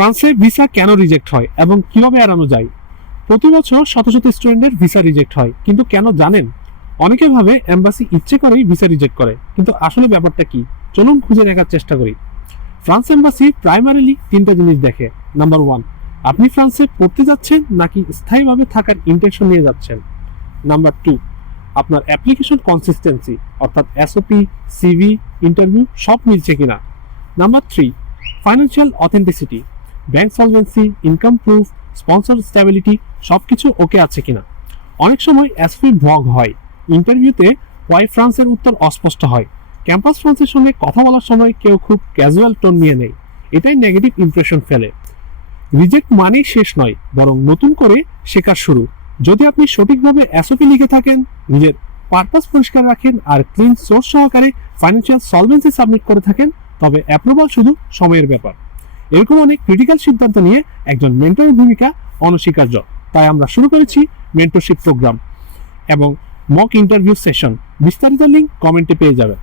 ফ্রান্সে ভিসা কেন রিজেক্ট হয় এবং কীভাবে এড়ানো যায়? প্রতি বছর শত শত স্টুডেন্টের ভিসা রিজেক্ট হয়, কিন্তু কেন জানেন? অনেকে ভাবে এম্বাসি ইচ্ছে করেই ভিসা রিজেক্ট করে, কিন্তু আসলে ব্যাপারটা কি? চলুন খুঁজে দেখার চেষ্টা করি। ফ্রান্স এম্বাসি প্রাইমারিলি তিনটা জিনিস দেখে। নাম্বার ওয়ান, আপনি ফ্রান্সে পড়তে যাচ্ছেন নাকি স্থায়ীভাবে থাকার ইন্টেনশন নিয়ে যাচ্ছেন? নাম্বার টু, আপনার অ্যাপ্লিকেশন কনসিস্টেন্সি অর্থাৎ এসওপি সিভি ইন্টারভিউ সব মিলছে কিনা? Number three financial authenticity bank solvency income proof sponsor stability সব কিছু ওকে আছে কিনা? অনেক সময় এসপি ভগ হয়। ইন্টারভিউতে ওয়াই ফ্রান্সের উত্তর অস্পষ্ট হয়। ক্যাম্পাস ফ্রান্সের সঙ্গে কথা বলার সময় কেউ খুব ক্যাজুয়াল টোন নিয়ে নেয়। এটাই নেগেটিভ ইমপ্রেশন ফেলে। রিজেক্ট মানেই শেষ নয়, বরং নতুন করে শেখার শুরু। যদি আপনি সঠিকভাবে এসওপি লিখে থাকেন, নিজের পারপাস পরিষ্কার রাখেন আর ক্লিন সোর্স সহকারে ফাইন্যান্সিয়াল সলভেন্সি সাবমিট করে থাকেন, তবে অ্যাপ্রুভাল শুধু সময়ের ব্যাপার। এরকম অনেক ক্রিটিক্যাল সিদ্ধান্ত নিয়ে একজন মেন্টরের ভূমিকা অনস্বীকার্য। তাই আমরা শুরু করেছি মেন্টরশিপ প্রোগ্রাম এবং মক ইন্টারভিউ সেশন বিস্তারিত লিঙ্ক কমেন্টে পেয়ে যাবেন।